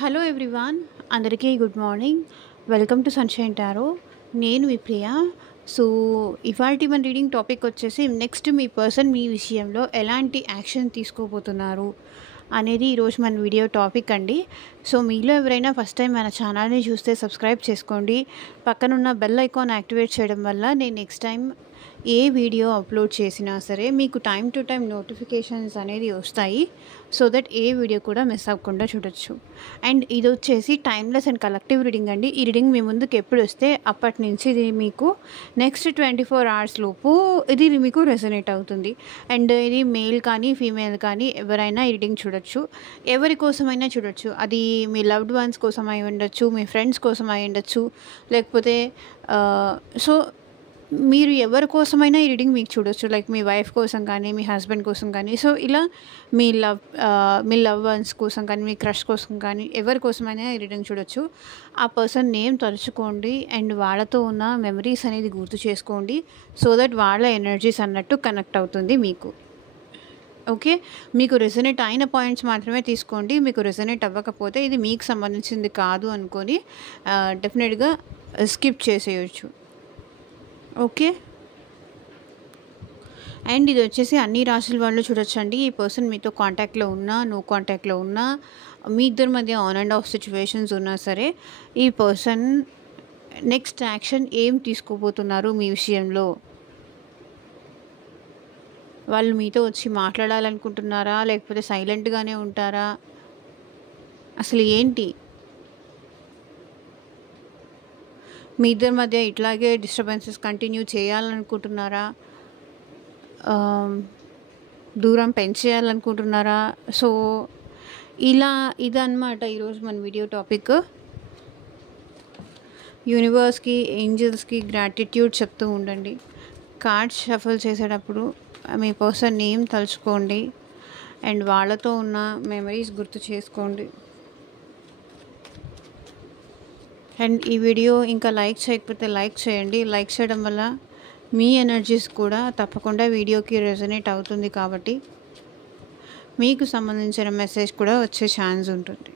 Hello everyone, అందరికీ good morning. Welcome to sunshine tarot. నేను మీ ప్రియ. So ఇవాల్టి మన రీడింగ్ టాపిక్ వచ్చేసి నెక్స్ట్ మీ పర్సన్ మీ విషయంలో ఎలాంటి యాక్షన్ తీసుకోబోతున్నారు అనేది ఈరోజు మన వీడియో టాపిక్ అండి. సో మీలో ఎవరైనా ఫస్ట్ టైం మన ఛానల్ని చూస్తే సబ్స్క్రైబ్ చేసుకోండి. పక్కనున్న బెల్ ఐకాన్ యాక్టివేట్ చేయడం వల్ల నేను నెక్స్ట్ టైం ఏ వీడియో అప్లోడ్ చేసినా సరే మీకు టైం టు టైం నోటిఫికేషన్స్ అనేది వస్తాయి. సో దట్ ఏ వీడియో కూడా మిస్ అవ్వకుండా చూడొచ్చు. అండ్ ఇది వచ్చేసి టైమ్లెస్ అండ్ కలెక్టివ్ రీడింగ్ అండి. ఈ రీడింగ్ మీ ముందుకు ఎప్పుడు వస్తే అప్పటి నుంచి ఇది మీకు నెక్స్ట్ 24 hours లోపు ఇది మీకు రెజొనేట్ అవుతుంది. అండ్ ఇది మేల్ కానీ ఫీమేల్ కానీ ఎవరైనా ఈ రీడింగ్ చూడొచ్చు. ఎవరి కోసమైనా చూడొచ్చు. అది మీ లవ్డ్ వన్స్ కోసం అయి ఉండొచ్చు, మీ ఫ్రెండ్స్ కోసం అయి ఉండొచ్చు, లేకపోతే సో మీరు ఎవరి కోసమైనా ఈ రీడింగ్ మీకు చూడొచ్చు. లైక్ మీ వైఫ్ కోసం కానీ, మీ హస్బెండ్ కోసం కానీ, సో ఇలా మీ లవ్ వన్స్ కోసం కానీ, మీ క్రష్ కోసం కానీ, ఎవరి కోసమైనా ఈ రీడింగ్ చూడొచ్చు. ఆ పర్సన్ నేమ్ తలుచుకోండి అండ్ వాళ్ళతో ఉన్న మెమరీస్ అనేది గుర్తు చేసుకోండి. సో దట్ వాళ్ళ ఎనర్జీస్ అన్నట్టు కనెక్ట్ అవుతుంది మీకు. ఓకే, మీకు రెజొనేట్ అయిన పాయింట్స్ మాత్రమే తీసుకోండి. మీకు రెజొనేట్ అవ్వకపోతే ఇది మీకు సంబంధించింది కాదు అనుకొని డెఫినెట్గా స్కిప్ చేసేయచ్చు. ఓకే, అండ్ ఇది వచ్చేసి అన్ని రాశుల వాళ్ళు చూడొచ్చండి. ఈ పర్సన్ మీతో కాంటాక్ట్లో ఉన్నా, నో కాంటాక్ట్లో ఉన్నా, మీ ఇద్దరి మధ్య ఆన్ అండ్ ఆఫ్ సిచ్యువేషన్స్ ఉన్నా సరే, ఈ పర్సన్ నెక్స్ట్ యాక్షన్ ఏం తీసుకోబోతున్నారు మీ విషయంలో? వాళ్ళు మీతో వచ్చి మాట్లాడాలనుకుంటున్నారా, లేకపోతే సైలెంట్గానే ఉంటారా? అసలు ఏంటి? మీ ఇద్దరి మధ్య ఇట్లాగే డిస్టర్బెన్సెస్ కంటిన్యూ చేయాలనుకుంటున్నారా, దూరం పెంచేయాలనుకుంటున్నారా? సో ఇదన్నమాట ఈరోజు మన వీడియో టాపిక్. యూనివర్స్కి, ఏంజల్స్కి గ్రాటిట్యూడ్ చెప్తూ ఉండండి. కార్డ్స్ షఫల్ చేసేటప్పుడు మీ పర్సన్ నేమ్ తలుచుకోండి అండ్ వాళ్ళతో ఉన్న మెమరీస్ గుర్తు చేసుకోండి. అండ్ ఈ వీడియో ఇంకా లైక్ చేయకపోతే లైక్ చేయండి. లైక్ చేయడం వల్ల మీ ఎనర్జీస్ కూడా తప్పకుండా వీడియోకి రెజొనేట్ అవుతుంది, కాబట్టి మీకు సంబంధించిన మెసేజ్ కూడా వచ్చే ఛాన్స్ ఉంటుంది.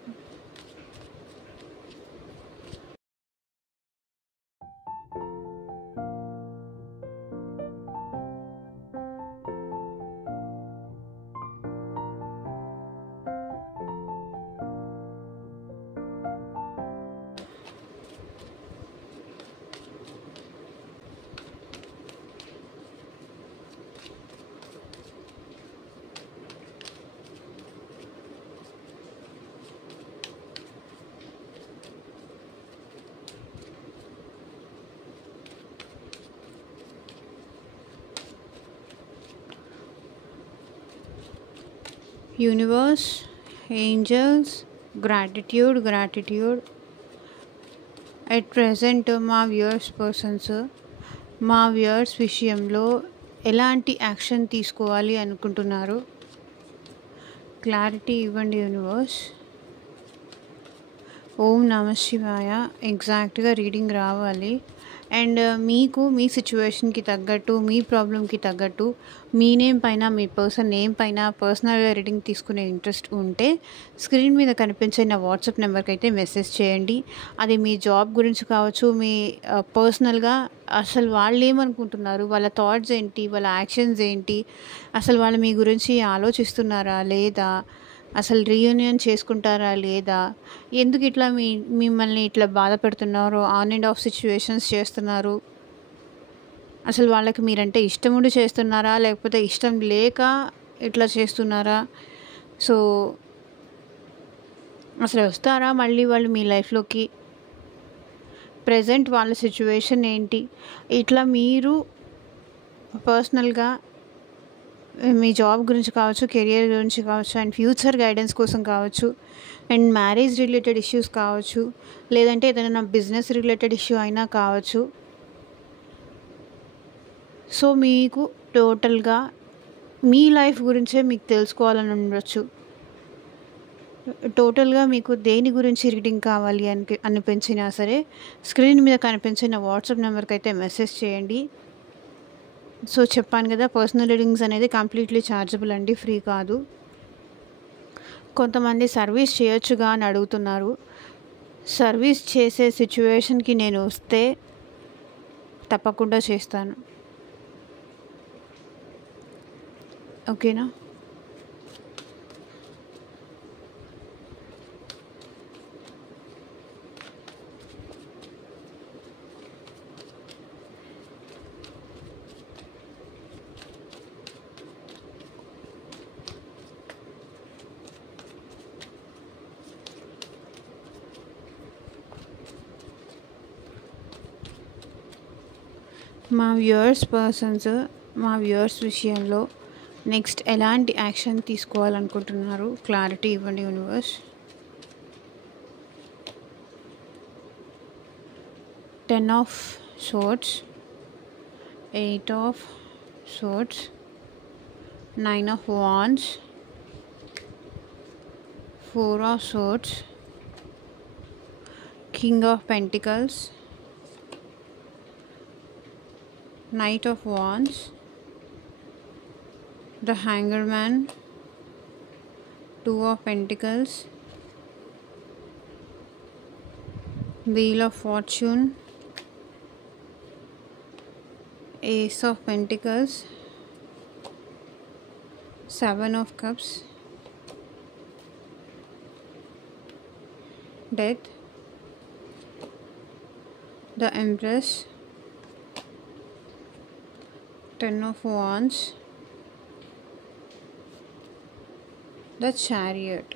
Universe, angels, gratitude. At present మా వ్యూయర్స్ విషయంలో ఎలాంటి యాక్షన్ తీసుకోవాలి అనుకుంటున్నారు? క్లారిటీ ఇవ్వండి యూనివర్స్. ఓం నమః శివాయ. ఎగ్జాక్ట్గా రీడింగ్ రావాలి. అండ్ మీకు మీ సిచ్యువేషన్కి తగ్గట్టు, మీ ప్రాబ్లంకి తగ్గట్టు, మీ నేమ్ పైన, మీ పర్సన్ నేమ్ పైన పర్సనల్గా రీడింగ్ తీసుకునే ఇంట్రెస్ట్ ఉంటే స్క్రీన్ మీద కనిపించే నా వాట్సాప్ నెంబర్కి అయితే మెసేజ్ చేయండి. అది మీ జాబ్ గురించి కావచ్చు, మీ పర్సనల్గా అసలు వాళ్ళు ఏమనుకుంటున్నారు, వాళ్ళ థాట్స్ ఏంటి, వాళ్ళ యాక్షన్స్ ఏంటి, అసలు వాళ్ళు మీ గురించి ఆలోచిస్తున్నారా లేదా, అసలు రీయూనియన్ చేసుకుంటారా లేదా, ఎందుకు ఇట్లా మిమ్మల్ని ఇట్లా బాధ పెడుతున్నారు, ఆన్ అండ్ ఆఫ్ సిచ్యువేషన్స్ చేస్తున్నారు, అసలు వాళ్ళకి మీరంటే ఇష్టం ఉండి చేస్తున్నారా, లేకపోతే ఇష్టం లేక ఇట్లా చేస్తున్నారా, సో అసలు వస్తారా మళ్ళీ వాళ్ళు మీ లైఫ్లోకి, ప్రజెంట్ వాళ్ళ సిచ్యువేషన్ ఏంటి, ఇట్లా మీరు పర్సనల్గా మీ జాబ్ గురించి కావచ్చు, కెరియర్ గురించి కావచ్చు, అండ్ ఫ్యూచర్ గైడెన్స్ కోసం కావచ్చు, అండ్ మ్యారేజ్ రిలేటెడ్ ఇష్యూస్ కావచ్చు, లేదంటే ఏదైనా బిజినెస్ రిలేటెడ్ ఇష్యూ అయినా కావచ్చు. సో మీకు టోటల్గా మీ లైఫ్ గురించే మీకు తెలుసుకోవాలని ఉండొచ్చు. టోటల్గా మీకు దేని గురించి రీడింగ్ కావాలి అనిపించినా సరే స్క్రీన్ మీద కనిపించిన వాట్సాప్ నెంబర్కి అయితే మెసేజ్ చేయండి. సో చెప్పాను కదా, పర్సనల్ రీడింగ్స్ అనేది కంప్లీట్లీ ఛార్జబుల్ అండి, ఫ్రీ కాదు. కొంతమంది సర్వీస్ చేయొచ్చుగా అని అడుగుతున్నారు. సర్వీస్ చేసే సిచ్యువేషన్కి నేను వస్తే తప్పకుండా చేస్తాను. ఓకేనా? మా వ్యూవర్స్ విషయంలో నెక్స్ట్ ఎలాంటి యాక్షన్ తీసుకోవాలనుకుంటున్నారు? క్లారిటీ ఇవ్వండి universe. 10 of swords, 8 of swords, 9 of wands, 4 of swords, king of pentacles, Knight of Wands, the Hanged Man, 2 of Pentacles, Wheel of Fortune, Ace of Pentacles, 7 of Cups, Death, the Empress, 10 of Wands, the Chariot.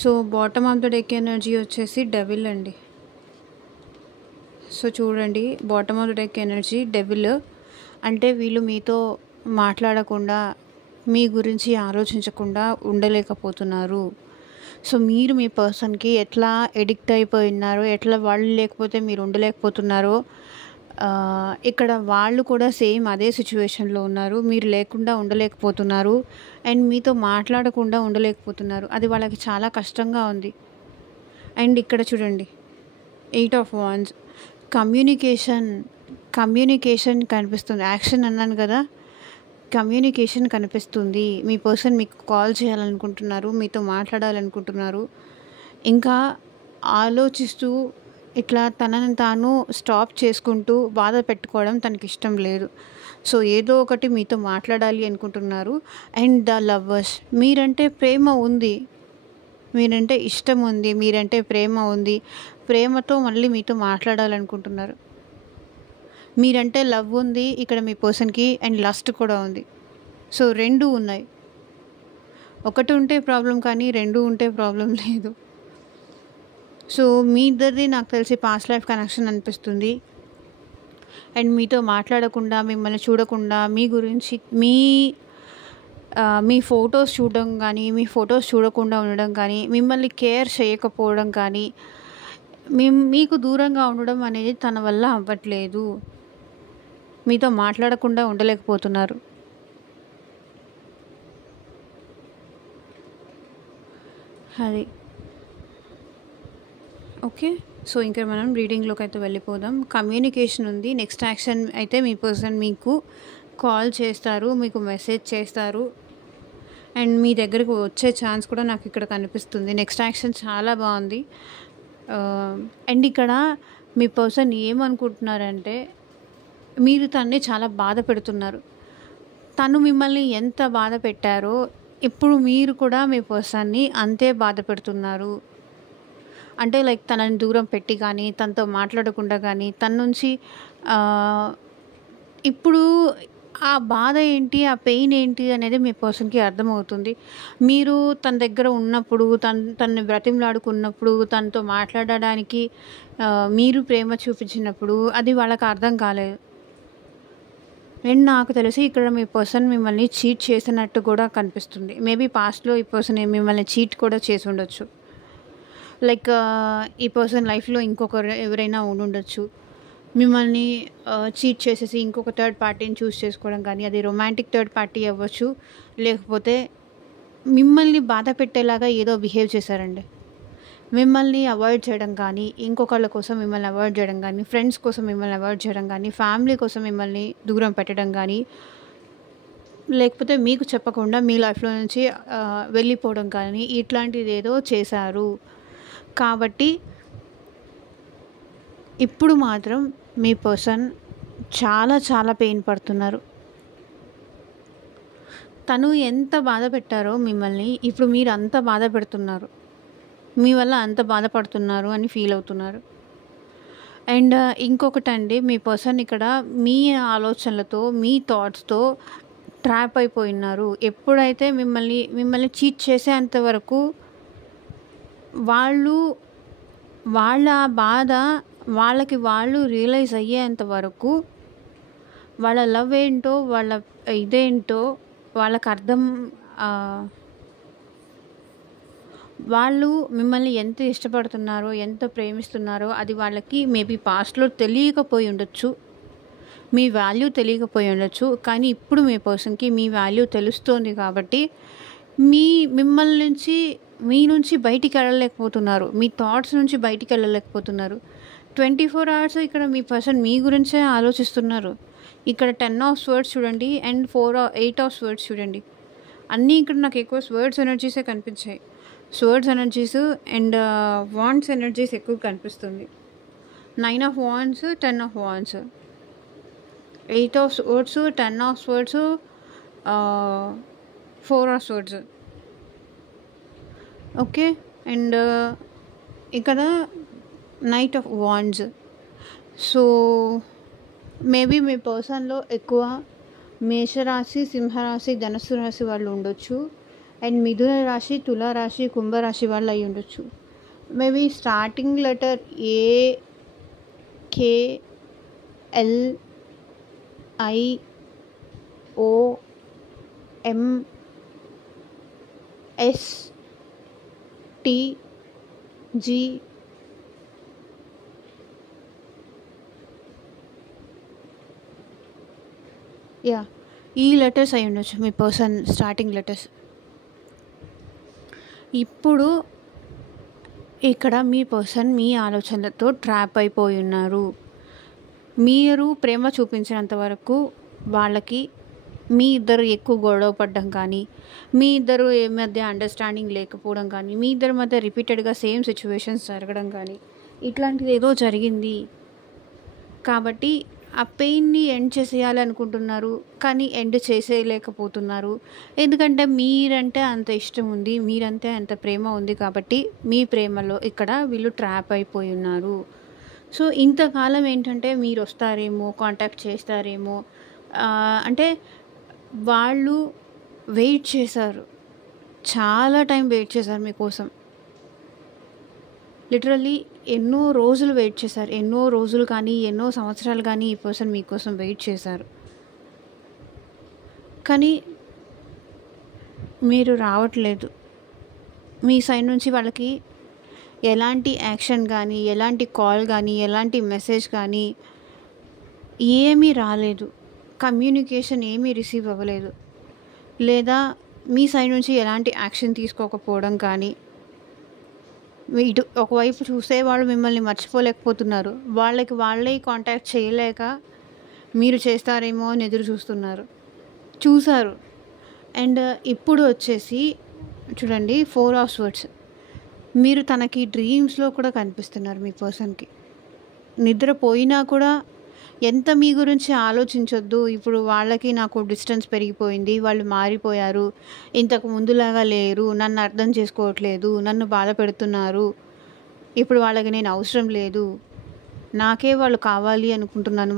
So bottom of the deck energy వచ్చేసి devil అండి. So చూడండి, bottom of the deck energy devil అంటే వీళ్ళు మీతో మాట్లాడకుండా, మీ గురించి ఆలోచించకుండా ఉండలేకపోతున్నారు. So మీరు మీ పర్సన్కి ఎట్లా ఎడిక్ట్ అయిపోయినారో, ఎట్లా వాళ్ళు లేకపోతే మీరు ఉండలేకపోతున్నారో, ఇక్కడ వాళ్ళు కూడా సేమ్ అదే సిచ్యువేషన్లో ఉన్నారు. మీరు లేకుండా ఉండలేకపోతున్నారు అండ్ మీతో మాట్లాడకుండా ఉండలేకపోతున్నారు. అది వాళ్ళకి చాలా కష్టంగా ఉంది. అండ్ ఇక్కడ చూడండి, 8 ఆఫ్ వాండ్స్, కమ్యూనికేషన్ కనిపిస్తుంది. యాక్షన్ అన్నాను కదా, కమ్యూనికేషన్ కనిపిస్తుంది. మీ పర్సన్ మీకు కాల్ చేయాలనుకుంటున్నారు, మీతో మాట్లాడాలనుకుంటున్నారు. ఇంకా ఆలోచిస్తూ ఇట్లా తనని తాను స్టాప్ చేసుకుంటూ బాధ పెట్టుకోవడం తనకి ఇష్టం లేదు. సో ఏదో ఒకటి మీతో మాట్లాడాలి అనుకుంటున్నారు. అండ్ ద లవర్స్, మీరంటే ప్రేమ ఉంది, మీరంటే ఇష్టం ఉంది, మీరంటే ప్రేమ ఉంది, ప్రేమతో మళ్ళీ మీతో మాట్లాడాలనుకుంటున్నారు. మీరంటే లవ్ ఉంది ఇక్కడ మీ పర్సన్కి అండ్ లస్ట్ కూడా ఉంది. సో 2 ఉన్నాయి. ఒకటి ఉంటే ప్రాబ్లం కానీ 2 ఉంటే ప్రాబ్లం లేదు. సో మీ ఇద్దరిది నాకు తెలిసి పాస్ట్ లైఫ్ కనెక్షన్ అనిపిస్తుంది. అండ్ మీతో మాట్లాడకుండా, మిమ్మల్ని చూడకుండా, మీ గురించి మీ ఫొటోస్ చూడడం కానీ, మీ ఫొటోస్ చూడకుండా ఉండడం కానీ, మిమ్మల్ని కేర్ చేయకపోవడం కానీ, మీకు దూరంగా ఉండడం అనేది తన వల్ల అవ్వట్లేదు. మీతో మాట్లాడకుండా ఉండలేకపోతున్నారు. అది ఓకే. సో ఇంకా మనం రీడింగ్లోకి అయితే వెళ్ళిపోదాం. కమ్యూనికేషన్ ఉంది. నెక్స్ట్ యాక్షన్ అయితే మీ పర్సన్ మీకు కాల్ చేస్తారు, మీకు మెసేజ్ చేస్తారు అండ్ మీ దగ్గరకు వచ్చే ఛాన్స్ కూడా నాకు ఇక్కడ కనిపిస్తుంది. నెక్స్ట్ యాక్షన్ చాలా బాగుంది. అండ్ ఇక్కడ మీ పర్సన్ ఏమనుకుంటున్నారంటే, మీరు తనని చాలా బాధ పెడుతున్నారు. తను మిమ్మల్ని ఎంత బాధ పెట్టారో ఇప్పుడు మీరు కూడా మీ పర్సన్ని అంతే బాధ పెడుతున్నారు. అంటే లైక్ తనని దూరం పెట్టి కానీ, తనతో మాట్లాడకుండా కానీ, తన నుంచి ఇప్పుడు ఆ బాధ ఏంటి, ఆ పెయిన్ ఏంటి అనేది మీ పర్సన్కి అర్థమవుతుంది. మీరు తన దగ్గర ఉన్నప్పుడు, తనని బ్రతిమలాడుకున్నప్పుడు, తనతో మాట్లాడడానికి మీరు ప్రేమ చూపించినప్పుడు అది వాళ్ళకి అర్థం కాలేదు. అండ్ నాకు తెలిసి ఇక్కడ మీ పర్సన్ మిమ్మల్ని చీట్ చేసినట్టు కూడా కనిపిస్తుంది. మేబీ పాస్ట్లో ఈ పర్సన్ మిమ్మల్ని చీట్ కూడా చేసి ఉండొచ్చు. లైక్ ఈ పర్సన్ లైఫ్లో ఇంకొకరు ఎవరైనా ఉండొచ్చు. మిమ్మల్ని చీట్ చేసేసి ఇంకొక థర్డ్ పార్టీని చూస్ చేసుకోవడం కానీ, అది రొమాంటిక్ థర్డ్ పార్టీ అవ్వచ్చు, లేకపోతే మిమ్మల్ని బాధ పెట్టేలాగా ఏదో బిహేవ్ చేశారండి. మిమ్మల్ని అవాయిడ్ చేయడం కానీ, ఇంకొకళ్ళ కోసం మిమ్మల్ని అవాయిడ్ చేయడం కానీ, ఫ్రెండ్స్ కోసం మిమ్మల్ని అవాయిడ్ చేయడం కానీ, ఫ్యామిలీ కోసం మిమ్మల్ని దూరం పెట్టడం కానీ లేకపోతే మీకు చెప్పకుండా మీ లైఫ్‌లో నుంచి వెళ్ళిపోవడం కానీ ఇట్లాంటిదేదో చేశారు. కాబట్టి ఇప్పుడు మాత్రం మీ పర్సన్ చాలా చాలా పెయిన్ పడుతున్నారు. తను ఎంత బాధ పెట్టారో మిమ్మల్ని ఇప్పుడు మీరు అంత బాధ పెడుతున్నారు. మీ వల్ల అంత బాధపడుతున్నారు అని ఫీల్ అవుతున్నారు. అండ్ ఇంకొకటండి, మీ పర్సన్ ఇక్కడ మీ ఆలోచనలతో, మీ థాట్స్‌తో ట్రాప్ అయిపోయున్నారు. ఎప్పుడైతే మిమ్మల్ని చీట్ చేసేంత వరకు వాళ్ళు వాళ్ళ బాధ వాళ్ళకి వాళ్ళు రియలైజ్ అయ్యేంత వరకు వాళ్ళ లవ్ ఏంటో, వాళ్ళ ఇదేంటో వాళ్ళకి అర్థం వాళ్ళు మిమ్మల్ని ఎంత ఇష్టపడుతున్నారో, ఎంత ప్రేమిస్తున్నారో అది వాళ్ళకి మేబీ పాస్ట్‌లో తెలియకపోయి ఉండొచ్చు. మీ వాల్యూ తెలియకపోయి ఉండొచ్చు. కానీ ఇప్పుడు మీ పర్సన్‌కి మీ వాల్యూ తెలుస్తోంది కాబట్టి మీ నుంచి బయటికి వెళ్ళలేకపోతున్నారు. మీ థాట్స్ నుంచి బయటికి వెళ్ళలేకపోతున్నారు. 24 అవర్స్ ఇక్కడ మీ పర్సన్ మీ గురించే ఆలోచిస్తున్నారు. ఇక్కడ 10 ఆఫ్ స్వర్డ్స్ చూడండి అండ్ 8 ఆఫ్ స్వర్డ్స్ చూడండి. అన్నీ ఇక్కడ నాకు ఎక్కువ స్వర్డ్స్ ఎనర్జీసే కనిపించాయి. Swords energies and wands energies ఎక్కువ కనిపిస్తుంది. 9 of wands, 10 of wands, 8 of swords, 10 of swords, 4 of swords. Okay. And ఇక్కడ knight of wands. So maybe మీ పర్సన్లో ఎక్కువ మేషరాశి, సింహరాశి, ధనుస్సు రాశి వాళ్ళు ఉండొచ్చు. అండ్ మిథున రాశి, తులారాశి, కుంభరాశి వాళ్ళు అయి ఉండొచ్చు. మేబీ స్టార్టింగ్ లెటర్ AKLIOMSTG ఈ లెటర్స్ అయి ఉండొచ్చు మీ పర్సన్ స్టార్టింగ్ లెటర్స్. ఇప్పుడు ఇక్కడ మీ పర్సన్ మీ ఆలోచనలతో ట్రాప్ అయిపోయి ఉన్నారు. మీరు ప్రేమ చూపించినంత వరకు వాళ్ళకి మీ ఇద్దరు ఎక్కువ గొడవ పడడం కానీ, మీ ఇద్దరు మధ్య అండర్స్టాండింగ్ లేకపోవడం కానీ, మీ ఇద్దరి మధ్య రిపీటెడ్గా సేమ్ సిచ్యువేషన్స్ జరగడం కానీ ఇట్లాంటిది ఏదో జరిగింది. కాబట్టి ఆ పెయిన్ని ఎండ్ చేసేయాలనుకుంటున్నారు కానీ ఎండ్ చేసేయలేకపోతున్నారు. ఎందుకంటే మీరంటే అంత ఇష్టం ఉంది, మీరంటే అంత ప్రేమ ఉంది కాబట్టి మీ ప్రేమలో ఇక్కడ వీళ్ళు ట్రాప్ అయిపోయి ఉన్నారు. సో ఇంతకాలం ఏంటంటే మీరు వస్తారేమో, కాంటాక్ట్ చేస్తారేమో, అంటే వాళ్ళు వెయిట్ చేశారు, చాలా టైం వెయిట్ చేశారు మీకోసం. లిటరల్లీ ఎన్నో రోజులు వెయిట్ చేశారు. ఎన్నో రోజులు కానీ, ఎన్నో సంవత్సరాలు కానీ ఈ పర్సన్ మీకోసం వెయిట్ చేశారు. కానీ మీరు రావట్లేదు. మీ సైడ్ నుంచి వాళ్ళకి ఎలాంటి యాక్షన్ కానీ, ఎలాంటి కాల్ కానీ, ఎలాంటి మెసేజ్ కానీ ఏమీ రాలేదు. కమ్యూనికేషన్ ఏమీ రిసీవ్ అవ్వలేదు. లేదా మీ సైడ్ నుంచి ఎలాంటి యాక్షన్ తీసుకోకపోవడం కానీ, ఇటు ఒకవైపు చూసే వాళ్ళు మిమ్మల్ని మర్చిపోలేకపోతున్నారు. వాళ్ళకి వాళ్ళే కాంటాక్ట్ చేయలేక మీరు చేస్తారేమో అని ఎదురు చూశారు. అండ్ ఇప్పుడు వచ్చేసి చూడండి 4 ఆఫ్ స్వర్డ్స్. మీరు తనకి డ్రీమ్స్లో కూడా కనిపిస్తున్నారు. మీ పర్సన్కి నిద్రపోయినా కూడా ఎంత మీ గురించి ఆలోచించొద్దు, ఇప్పుడు వాళ్ళకి నాకు డిస్టెన్స్ పెరిగిపోయింది, వాళ్ళు మారిపోయారు, ఇంతకు ముందులాగా లేరు, నన్ను అర్థం చేసుకోవట్లేదు, నన్ను బాధ పెడుతున్నారు, ఇప్పుడు వాళ్ళకి నేను అవసరం లేదు, నాకే వాళ్ళు కావాలి అనుకుంటున్నాను,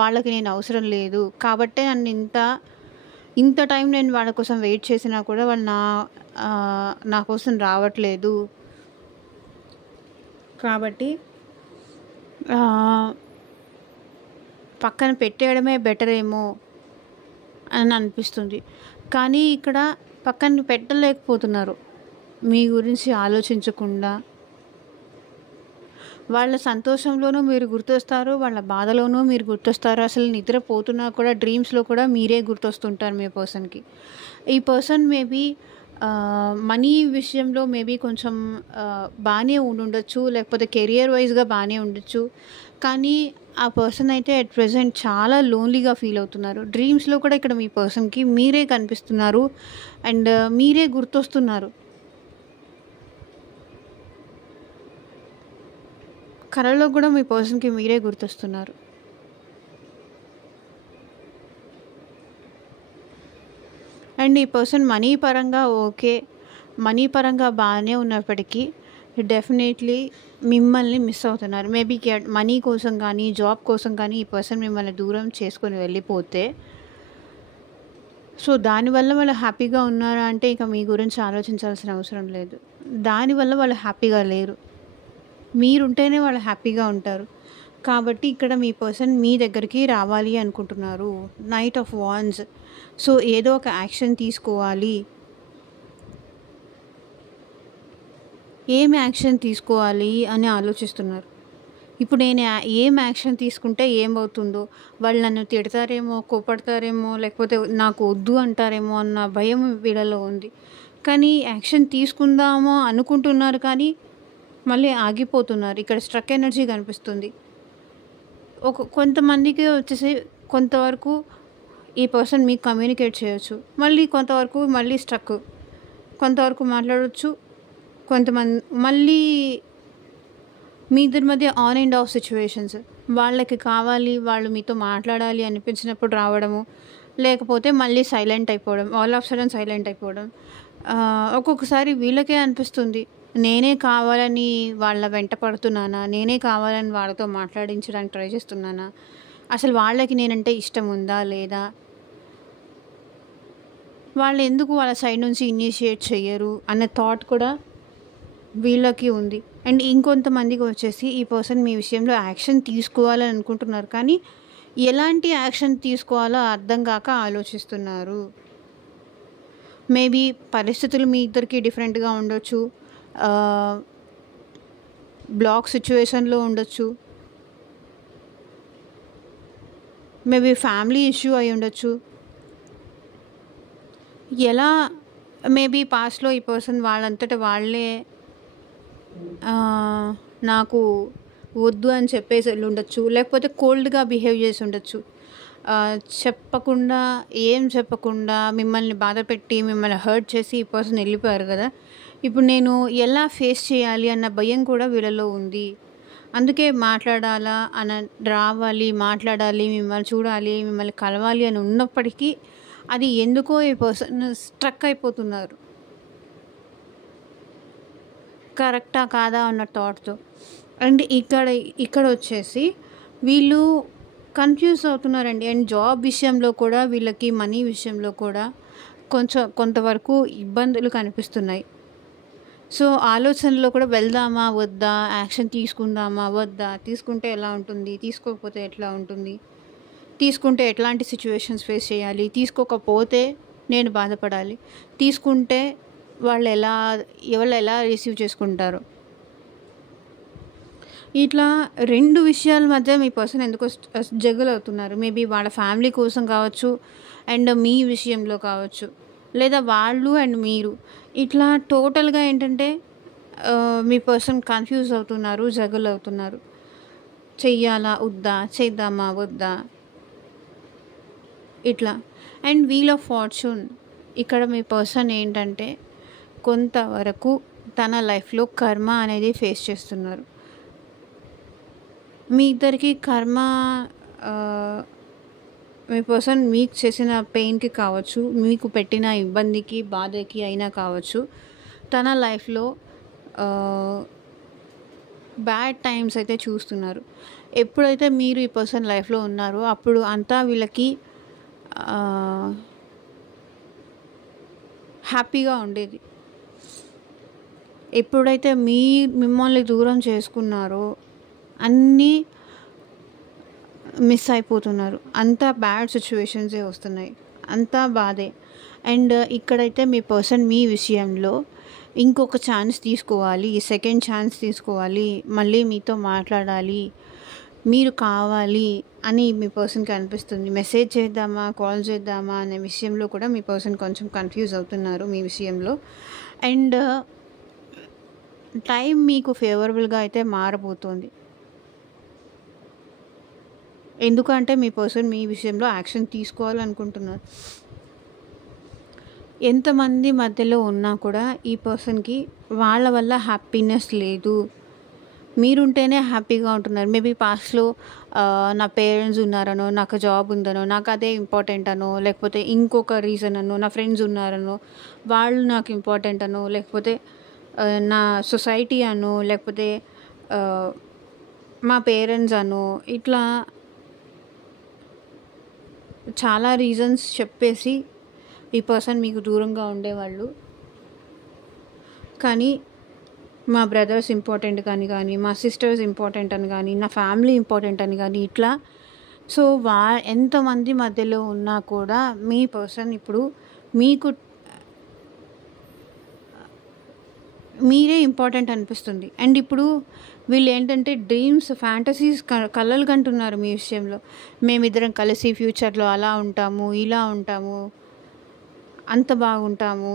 వాళ్ళకి నేను అవసరం లేదు, కాబట్టే నన్ను ఇంత టైం నేను వాళ్ళ కోసం వెయిట్ చేసినా కూడా వాళ్ళు నా కోసం రావట్లేదు. కాబట్టి పక్కన పెట్టేయడమే బెటర్ ఏమో అని అనిపిస్తుంది. కానీ ఇక్కడ పక్కన పెట్టలేకపోతున్నారు. మీ గురించి ఆలోచించకుండా వాళ్ళ సంతోషంలోనూ మీరు గుర్తొస్తారు, వాళ్ళ బాధలోనూ మీరు గుర్తొస్తారు. అసలు నిద్రపోతున్నా కూడా డ్రీమ్స్లో కూడా మీరే గుర్తొస్తుంటారు మీ పర్సన్కి. ఈ పర్సన్ మేబీ మనీ విషయంలో మేబీ కొంచెం బాగానే ఉండొచ్చు, లేకపోతే కెరియర్ వైజ్గా బాగానే ఉండొచ్చు. కానీ ఆ పర్సన్ అయితే అట్ ప్రెజెంట్ చాలా లోన్లీగా ఫీల్ అవుతున్నారు. డ్రీమ్స్‌లో కూడా ఇక్కడ మీ పర్సన్‌కి మీరే కనిపిస్తున్నారు. అండ్ మీరే గుర్తొస్తున్నారు. కలలో కూడా మీ పర్సన్‌కి మీరే గుర్తొస్తున్నారు. అండ్ ఈ పర్సన్ మనీ పరంగా ఓకే. మనీ పరంగా బాగానే ఉన్నప్పటికీ డెఫినెట్‌లీ మిమ్మల్ని మిస్ అవుతున్నారు. మేబీ మనీ కోసం కానీ, జాబ్ కోసం కానీ ఈ పర్సన్ మిమ్మల్ని దూరం చేసుకొని వెళ్ళిపోతే, సో దానివల్ల వాళ్ళు హ్యాపీగా ఉన్నారా అంటే ఇక మీ గురించి ఆలోచించాల్సిన అవసరం లేదు. దానివల్ల వాళ్ళు హ్యాపీగా లేరు. మీరుంటేనే వాళ్ళు హ్యాపీగా ఉంటారు. కాబట్టి ఇక్కడ మీ పర్సన్ మీ దగ్గరికి రావాలి అనుకుంటున్నారు. Night of wands. సో ఏదో ఒక యాక్షన్ తీసుకోవాలి. ఏం యాక్షన్ తీసుకోవాలి అని ఆలోచిస్తున్నారు. ఇప్పుడు నేను ఏం యాక్షన్ తీసుకుంటే ఏమవుతుందో, వాళ్ళు నన్ను తిడతారేమో, కోపడతారేమో, లేకపోతే నాకు వద్దు అంటారేమో అన్న భయం వీళ్ళలో ఉంది. కానీ యాక్షన్ తీసుకుందామో అనుకుంటున్నారు, కానీ మళ్ళీ ఆగిపోతున్నారు. ఇక్కడ స్ట్రక్ ఎనర్జీ కనిపిస్తుంది. కొంతమందికి వచ్చేసి కొంతవరకు ఈ పర్సన్ మీకు కమ్యూనికేట్ చేయొచ్చు. మళ్ళీ కొంతవరకు మళ్ళీ స్ట్రక్. కొంతవరకు మాట్లాడొచ్చు. కొంతమంది మళ్ళీ మీ ఇద్దరి మధ్య ఆన్ అండ్ ఆఫ్ సిచ్యువేషన్స్. వాళ్ళకి కావాలి, వాళ్ళు మీతో మాట్లాడాలి అనిపించినప్పుడు రావడము, లేకపోతే మళ్ళీ సైలెంట్ అయిపోవడం, ఆల్ ఆఫ్ సడన్ సైలెంట్ అయిపోవడం. ఒక్కొక్కసారి వీళ్ళకే అనిపిస్తుంది, నేనే కావాలని వాళ్ళ వెంట పడుతున్నానా, నేనే కావాలని వాళ్ళతో మాట్లాడించడానికి ట్రై చేస్తున్నానా, అసలు వాళ్ళకి నేనంటే ఇష్టం ఉందా లేదా, వాళ్ళు ఎందుకు వాళ్ళ సైడ్ నుంచి ఇనిషియేట్ చెయ్యరు అన్న థాట్ కూడా వీళ్ళకి ఉంది. అండ్ ఇంకొంతమందికి వచ్చేసి ఈ పర్సన్ మీ విషయంలో యాక్షన్ తీసుకోవాలని అనుకుంటున్నారు, కానీ ఎలాంటి యాక్షన్ తీసుకోవాలో అర్థం కాక ఆలోచిస్తున్నారు. మేబీ పరిస్థితులు మీ ఇద్దరికి డిఫరెంట్గా ఉండొచ్చు. బ్లాక్ సిచ్యువేషన్లో ఉండొచ్చు. మేబీ ఫ్యామిలీ ఇష్యూ అయి ఉండొచ్చు. ఎలా మేబీ పాస్ట్లో ఈ పర్సన్ వాళ్ళంతట వాళ్ళే నాకు వద్దు అని చెప్పేసి వెళ్ళి ఉండొచ్చు, లేకపోతే కోల్డ్గా బిహేవ్ చేసి ఉండొచ్చు. చెప్పకుండా, ఏం చెప్పకుండా మిమ్మల్ని బాధ పెట్టి, మిమ్మల్ని హర్ట్ చేసి ఈ పర్సన్ వెళ్ళిపోయారు కదా. ఇప్పుడు నేను ఎలా ఫేస్ చేయాలి అన్న భయం కూడా వీళ్ళలో ఉంది. అందుకే మాట్లాడాలా రావాలి, మాట్లాడాలి, మిమ్మల్ని చూడాలి, మిమ్మల్ని కలవాలి అని ఉన్నప్పటికీ అది ఎందుకో ఈ పర్సన్ స్ట్రక్ అయిపోతున్నారు. కరెక్టా కాదా అన్న థాట్తో. అండ్ ఇక్కడ వచ్చేసి వీళ్ళు కన్ఫ్యూజ్ అవుతున్నారండి. అండ్ జాబ్ విషయంలో కూడా వీళ్ళకి మనీ విషయంలో కూడా కొంతవరకు ఇబ్బందులు కనిపిస్తున్నాయి. సో ఆలోచనలో కూడా వెళ్దామా వద్దా, యాక్షన్ తీసుకుందామా వద్దా, తీసుకుంటే ఎలా ఉంటుంది, తీసుకోకపోతే ఎట్లా ఉంటుంది, తీసుకుంటే ఎట్లాంటి సిచ్యువేషన్స్ ఫేస్ చేయాలి, తీసుకోకపోతే నేను బాధపడాలి, తీసుకుంటే వాళ్ళు ఎలా రిసీవ్ చేసుకుంటారు. ఇట్లా రెండు విషయాల మధ్య మీ పర్సన్ ఎందుకో జగల్ అవుతున్నారు. మేబీ వాళ్ళ ఫ్యామిలీ కోసం కావచ్చు, అండ్ మీ విషయంలో కావచ్చు, లేదా వాళ్ళు అండ్ మీరు. ఇట్లా టోటల్గా ఏంటంటే మీ పర్సన్ కన్ఫ్యూజ్ అవుతున్నారు, జగల్ అవుతున్నారు. చెయ్యాలా వద్దా, చేద్దామా వద్దా, ఇట్లా. And wheel of fortune. ఇక్కడ మీ పర్సన్ ఏంటంటే కొంతవరకు తన లైఫ్లో కర్మ అనేది ఫేస్ చేస్తున్నారు. మీ ఇద్దరికి కర్మ మీ పర్సన్ మీకు చేసిన పెయిన్కి కావచ్చు, మీకు పెట్టిన ఇబ్బందికి, బాధకి అయినా కావచ్చు, తన లైఫ్లో బ్యాడ్ టైమ్స్ అయితే చూస్తున్నారు. ఎప్పుడైతే మీరు ఈ పర్సన్ లైఫ్లో ఉన్నారో అప్పుడు అంతా వీళ్ళకి హ్యాపీగా ఉండేది. ఎప్పుడైతే మిమ్మల్ని దూరం చేసుకున్నారో అన్నీ మిస్ అయిపోతున్నారు. అంతా బ్యాడ్ సిచ్యువేషన్సే వస్తున్నాయి, అంతా బాధే. అండ్ ఇక్కడైతే మీ పర్సన్ మీ విషయంలో ఇంకొక ఛాన్స్ తీసుకోవాలి, సెకండ్ ఛాన్స్ తీసుకోవాలి, మళ్ళీ మీతో మాట్లాడాలి, మీరు కావాలి అని మీ పర్సన్కి అనిపిస్తుంది. మెసేజ్ చేద్దామా, కాల్ చేద్దామా అనే విషయంలో కూడా మీ పర్సన్ కొంచెం కన్ఫ్యూజ్ అవుతున్నారు మీ విషయంలో. అండ్ టైం మీకు ఫేవరబుల్గా అయితే మారబోతోంది. ఎందుకంటే మీ పర్సన్ మీ విషయంలో యాక్షన్ తీసుకోవాలనుకుంటున్నారు. ఎంతమంది మధ్యలో ఉన్నా కూడా ఈ పర్సన్‌కి వాళ్ళ వల్ల హ్యాపీనెస్ లేదు. మీరుంటేనే హ్యాపీగా ఉంటున్నారు. మేబీ పాస్ట్‌లో నా పేరెంట్స్ ఉన్నారనో, నాకు జాబ్ ఉందనో, నాకు అదే ఇంపార్టెంట్ అనో, లేకపోతే ఇంకొక రీజన్ అనో, నా ఫ్రెండ్స్ ఉన్నారనో, వాళ్ళు నాకు ఇంపార్టెంట్ అనో, లేకపోతే నా సొసైటీ అనో, లేకపోతే ఆహ్, మా పేరెంట్స్ అనో, ఇట్లా చాలా రీజన్స్ చెప్పేసి ఈ పర్సన్ మీకు దూరంగా ఉండేవాళ్ళు. కానీ మా బ్రదర్స్ ఇంపార్టెంట్ కానీ మా సిస్టర్స్ ఇంపార్టెంట్ అని కానీ, నా ఫ్యామిలీ ఇంపార్టెంట్ అని కానీ ఇట్లా. సో ఎంతమంది మధ్యలో ఉన్నా కూడా మీ పర్సన్ ఇప్పుడు మీకు మీరే ఇంపార్టెంట్ అనిపిస్తుంది. అండ్ ఇప్పుడు వీళ్ళు ఏంటంటే డ్రీమ్స్, ఫ్యాంటసీస్ కలలు కంటున్నారు మీ విషయంలో. మేమిద్దరం కలిసి ఫ్యూచర్లో అలా ఉంటాము, ఇలా ఉంటాము, అంత బాగుంటాము,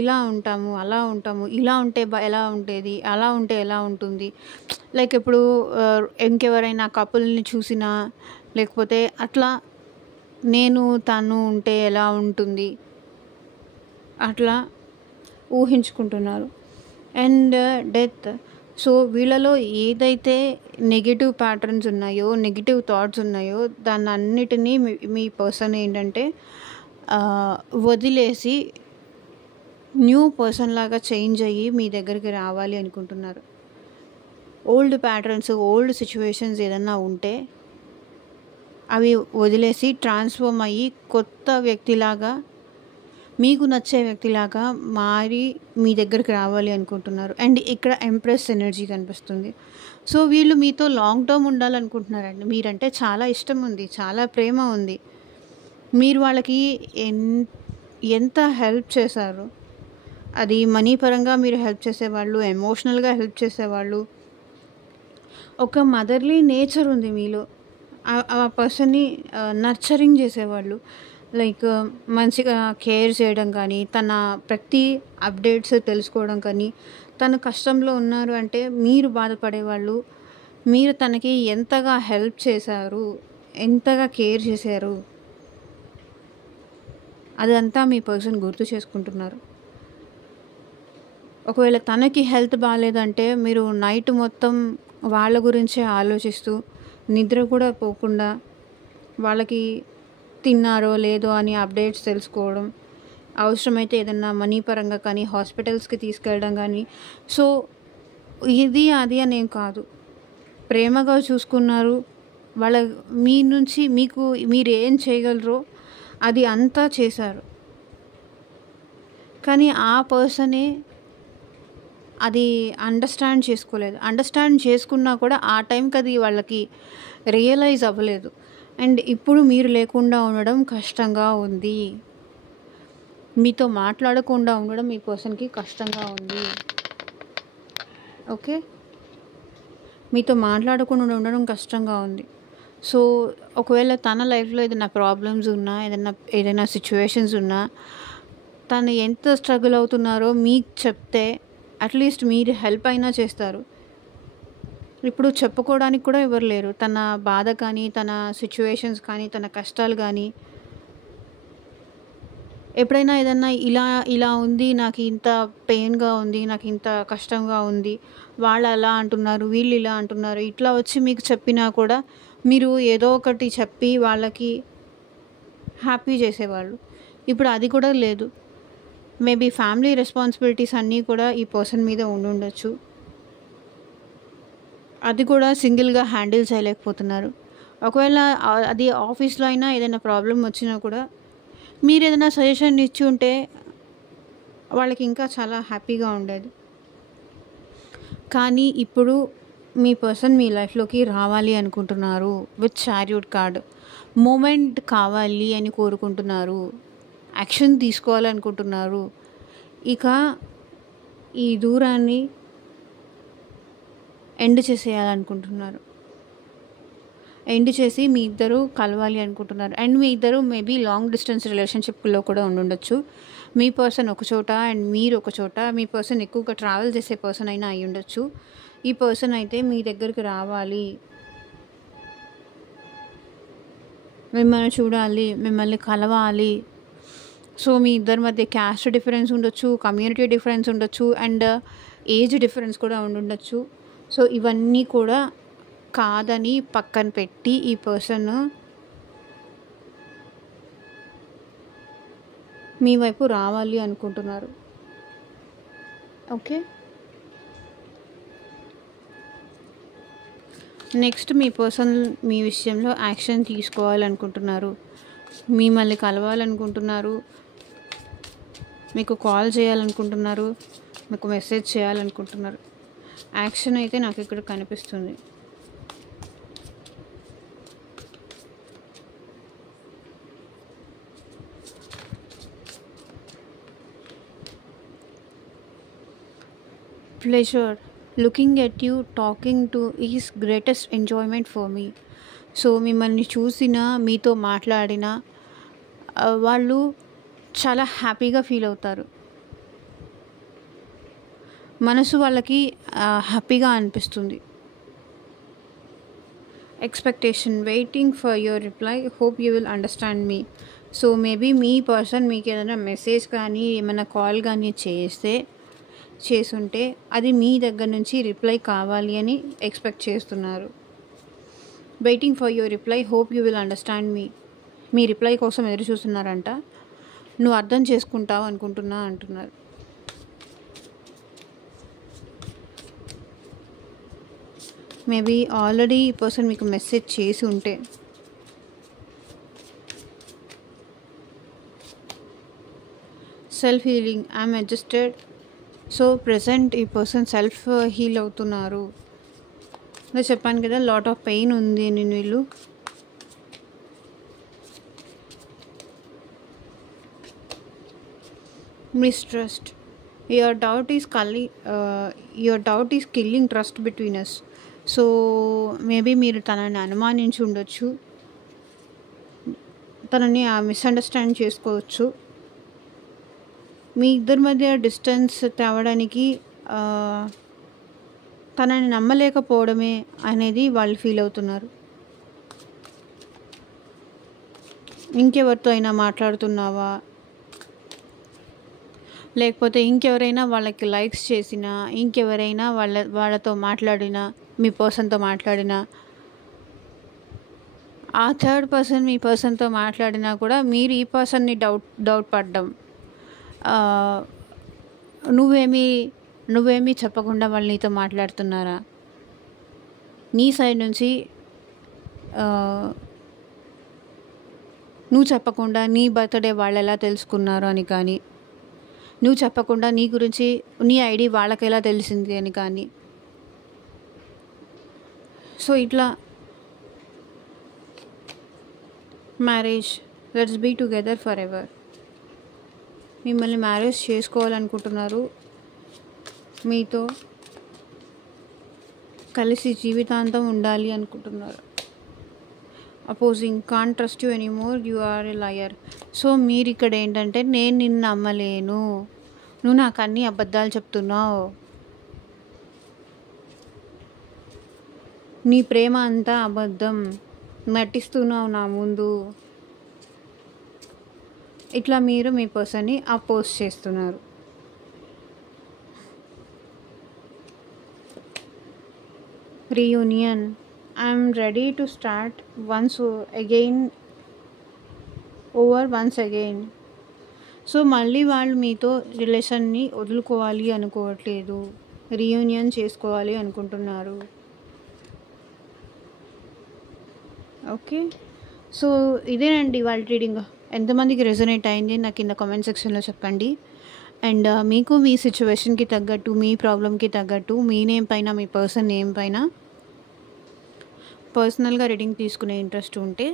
ఇలా ఉంటాము, అలా ఉంటాము, ఇలా ఉంటే ఎలా ఉండేది, అలా ఉంటే ఎలా ఉంటుంది. లైక్ ఇప్పుడు ఇంకెవరైనా కపుల్ని చూసినా, లేకపోతే అట్లా నేను తను ఉంటే ఎలా ఉంటుంది అట్లా ఊహించుకుంటున్నారు. And death. సో వీళ్ళలో ఏదైతే నెగిటివ్ ప్యాటర్న్స్ ఉన్నాయో, నెగిటివ్ థాట్స్ ఉన్నాయో దాన్ని అన్నిటినీ మీ పర్సన్ ఏంటంటే వదిలేసి న్యూ పర్సన్ లాగా చేంజ్ అయ్యి మీ దగ్గరికి రావాలి అనుకుంటున్నారు. ఓల్డ్ ప్యాటర్న్స్, ఓల్డ్ సిచ్యువేషన్స్ ఏదన్నా ఉంటే అవి వదిలేసి ట్రాన్స్ఫార్మ్ అయ్యి కొత్త వ్యక్తిలాగా, మీకు నచ్చే వ్యక్తిలాగా మారి మీ దగ్గరికి రావాలి అనుకుంటున్నారు. అండ్ ఇక్కడ ఎంప్రెస్ ఎనర్జీ కనిపిస్తుంది. సో వీళ్ళు మీతో లాంగ్ టర్మ్ ఉండాలనుకుంటున్నారండి. మీరంటే చాలా ఇష్టం ఉంది, చాలా ప్రేమ ఉంది. మీరు వాళ్ళకి ఎంత హెల్ప్ చేశారు, అది మనీ పరంగా మీరు హెల్ప్ చేసేవాళ్ళు, ఎమోషనల్గా హెల్ప్ చేసేవాళ్ళు, ఒక మదర్లీ నేచర్ ఉంది మీలో. ఆ పర్సన్ని నర్చరింగ్ చేసేవాళ్ళు. లైక్ మంచిగా కేర్ చేయడం కానీ, తన ప్రతి అప్డేట్స్ తెలుసుకోవడం కానీ, తను కష్టంలో ఉన్నారు అంటే మీరు బాధపడేవాళ్ళు. మీరు తనకి ఎంతగా హెల్ప్ చేశారు, ఎంతగా కేర్ చేశారు, అదంతా మీ పర్సన్ గుర్తు చేసుకుంటున్నారు. ఒకవేళ తనకి హెల్త్ బాగాలేదంటే మీరు నైట్ మొత్తం వాళ్ళ గురించే ఆలోచిస్తూ, నిద్ర కూడా పోకుండా వాళ్ళకి తిన్నారో లేదో అని అప్డేట్స్ తెలుసుకోవడం, అవసరమైతే ఏదన్నా మనీ పరంగా కానీ హాస్పిటల్స్కి తీసుకెళ్ళడం కానీ. సో ఇది అది అనేం కాదు, ప్రేమగా చూసుకున్నారు. వాళ్ళ మీ నుంచి మీరు ఏం చేయగలరో అది అంతా చేశారు. కానీ ఆ పర్సనే అది అండర్స్టాండ్ చేసుకోలేదు. అండర్స్టాండ్ చేసుకున్నా కూడా ఆ టైంకి అది వాళ్ళకి రియలైజ్ అవ్వలేదు. అండ్ ఇప్పుడు మీరు లేకుండా ఉండడం కష్టంగా ఉంది, మీతో మాట్లాడకుండా ఉండడం మీ పర్సన్కి కష్టంగా ఉంది. ఓకే, మీతో మాట్లాడకుండా ఉండడం కష్టంగా ఉంది. సో ఒకవేళ తన లైఫ్లో ఏదైనా ప్రాబ్లమ్స్ ఉన్నా, ఏదైనా సిచ్యువేషన్స్ ఉన్నా, తను ఎంత స్ట్రగుల్ అవుతున్నారో మీకు చెప్తే అట్లీస్ట్ మీరు హెల్ప్ అయినా చేస్తారు. ఇప్పుడు చెప్పుకోవడానికి కూడా ఎవరు లేరు. తన బాధ కానీ, తన సిచ్యువేషన్స్ కానీ, తన కష్టాలు కానీ. ఎప్పుడైనా ఏదన్నా ఇలా ఉంది, నాకు ఇంత పెయిన్గా ఉంది, నాకు ఇంత కష్టంగా ఉంది, వాళ్ళు అలా అంటున్నారు, వీళ్ళు ఇలా అంటున్నారు, ఇట్లా వచ్చి మీకు చెప్పినా కూడా మీరు ఏదో ఒకటి చెప్పి వాళ్ళకి హ్యాపీ చేసేవాళ్ళు. ఇప్పుడు అది కూడా లేదు. మేబీ ఫ్యామిలీ రెస్పాన్సిబిలిటీస్ అన్నీ కూడా ఈ పర్సన్ మీద ఉండుండొచ్చు. అది కూడా సింగిల్గా హ్యాండిల్ చేయలేకపోతున్నారు. ఒకవేళ అది ఆఫీస్లో అయినా ఏదైనా ప్రాబ్లం వచ్చినా కూడా మీరు ఏదైనా సజెషన్ ఇచ్చి ఉంటే వాళ్ళకి ఇంకా చాలా హ్యాపీగా ఉండేది. కానీ ఇప్పుడు మీ పర్సన్ మీ లైఫ్లోకి రావాలి అనుకుంటున్నారు విత్ చారిట్ కార్డ్. మూమెంట్ కావాలి అని కోరుకుంటున్నారు, యాక్షన్ తీసుకోవాలనుకుంటున్నారు. ఇక ఈ దూరాన్ని ఎండ్ చేసేయాలనుకుంటున్నారు. ఎండ్ చేసి మీ ఇద్దరు కలవాలి అనుకుంటున్నారు. అండ్ మీ ఇద్దరు మేబీ లాంగ్ డిస్టెన్స్ రిలేషన్షిప్లో కూడా ఉండొచ్చు. మీ పర్సన్ ఒక చోట అండ్ మీరు ఒక చోట. మీ పర్సన్ ఎక్కువగా ట్రావెల్ చేసే పర్సన్ అయినా అయి ఉండొచ్చు. ఈ పర్సన్ అయితే మీ దగ్గరికి రావాలి, మిమ్మల్ని చూడాలి, మిమ్మల్ని కలవాలి. సో మీ ఇద్దరి మధ్య క్యాస్ట్ డిఫరెన్స్ ఉండొచ్చు, కమ్యూనిటీ డిఫరెన్స్ ఉండొచ్చు, అండ్ ఏజ్ డిఫరెన్స్ కూడా ఉండుండొచ్చు. సో ఇవన్నీ కూడా కాదని పక్కన పెట్టి ఈ పర్సన్ మీ వైపు రావాలి అనుకుంటున్నారు. ఓకే, నెక్స్ట్ మీ పర్సన్ మీ విషయంలో యాక్షన్ తీసుకోవాలనుకుంటున్నారు, మిమ్మల్ని కలవాలనుకుంటున్నారు, మీకు కాల్ చేయాలనుకుంటున్నారు, మీకు మెసేజ్ చేయాలనుకుంటున్నారు. యాక్షన్ అయితే నాకు ఇక్కడ కనిపిస్తుంది. Pleasure looking at you talking to is greatest enjoyment for me. So మిమ్మల్ని చూసిన, మీతో మాట్లాడిన వాళ్ళు చాలా హ్యాపీగా ఫీల్ అవుతారు. మనసు వాళ్ళకి హ్యాపీగా అనిపిస్తుంది. Expectation waiting for your reply, hope you will understand me. So maybe me person మీకు ఏదైనా మెసేజ్ కానీ ఏమైనా కాల్ కానీ చేసుంటే అది మీ దగ్గర నుంచి రిప్లై కావాలి అని ఎక్స్పెక్ట్ చేస్తున్నారు. Waiting for your reply, hope you will understand me. Me reply కోసం ఎదురు చూస్తున్నారంట. నువ్వు అర్థం చేసుకుంటావు అనుకుంటున్నా అంటున్నారు. మేబీ ఆల్రెడీ ఈ పర్సన్ మీకు మెసేజ్ చేసి ఉంటే. Self healing, I'm adjusted. So present ఈ పర్సన్ సెల్ఫ్ హీల్ అవుతున్నారు. అదే చెప్పాను కదా, లాట్ ఆఫ్ పెయిన్ ఉంది నేను వీళ్ళు. Mistrust, your doubt is killing trust between us. So maybe మీరు తనని అనుమానించి ఉండొచ్చు, తనని మిస్అండర్స్టాండ్ చేసుకోవచ్చు. మీ ఇద్దరి మధ్య డిస్టెన్స్ తేవడానికి తనని నమ్మలేకపోవడమే అనేది వాళ్ళు ఫీల్ అవుతున్నారు. ఇంకెవరితో అయినా మాట్లాడుతున్నావా, లేకపోతే ఇంకెవరైనా వాళ్ళకి లైక్స్ చేసినా, ఇంకెవరైనా వాళ్ళతో మాట్లాడినా, మీ పర్సన్తో మాట్లాడినా, ఆ థర్డ్ పర్సన్ మీ పర్సన్తో మాట్లాడినా కూడా మీరు ఈ పర్సన్ని డౌట్ పడ్డం, నువ్వేమీ చెప్పకుండా వాళ్ళు నీతో మాట్లాడుతున్నారా, నీ సైడ్ నుంచి నువ్వు చెప్పకుండా నీ బర్త్డే వాళ్ళు ఎలా తెలుసుకున్నారు అని కానీ, నువ్వు చెప్పకుండా నీ గురించి నీ ఐడి వాళ్ళకి ఎలా తెలిసింది అని కానీ. సో ఇట్లా marriage, let's be together for ever. మిమ్మల్ని మ్యారేజ్ చేసుకోవాలనుకుంటున్నారు, మీతో కలిసి జీవితాంతం ఉండాలి అనుకుంటున్నారు. Opposing, can't trust you anymore, you are a liar. So మీరు ఇక్కడ ఏంటంటే, నేను నిన్ను నమ్మలేను, నువ్వు నాకు అన్ని అబద్ధాలు చెప్తున్నావు, నీ ప్రేమ అంతా అబద్ధం, నటిస్తున్నావు నా ముందు, ఇట్లా మీరు మీ పర్సన్ని అపోజ్ చేస్తున్నారు. Reunion, I'm ready to start once again. So మళ్ళీ వాళ్ళు మీతో రిలేషన్ని వదులుకోవాలి అనుకోవట్లేదు, రీయూనియన్ చేసుకోవాలి అనుకుంటున్నారు. ఓకే, సో ఇదేనండి వాళ్ళ రీడింగ్. ఎంతమందికి రెజొనేట్ అయింది నాకు కింద కామెంట్ సెక్షన్లో చెప్పండి. అండ్ మీకు మీ సిచ్యువేషన్కి తగ్గట్టు, మీ ప్రాబ్లంకి తగ్గట్టు, మీ నేమ్ పైన, మీ పర్సన్ నేమ్ పైన పర్సనల్గా రీడింగ్ తీసుకునే ఇంట్రెస్ట్ ఉంటే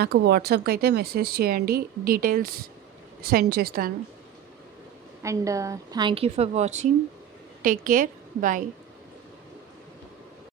నాకు వాట్సాప్కి అయితే మెసేజ్ చేయండి, డీటెయిల్స్ సెండ్ చేస్తాను. And thank you for watching. Take care, bye.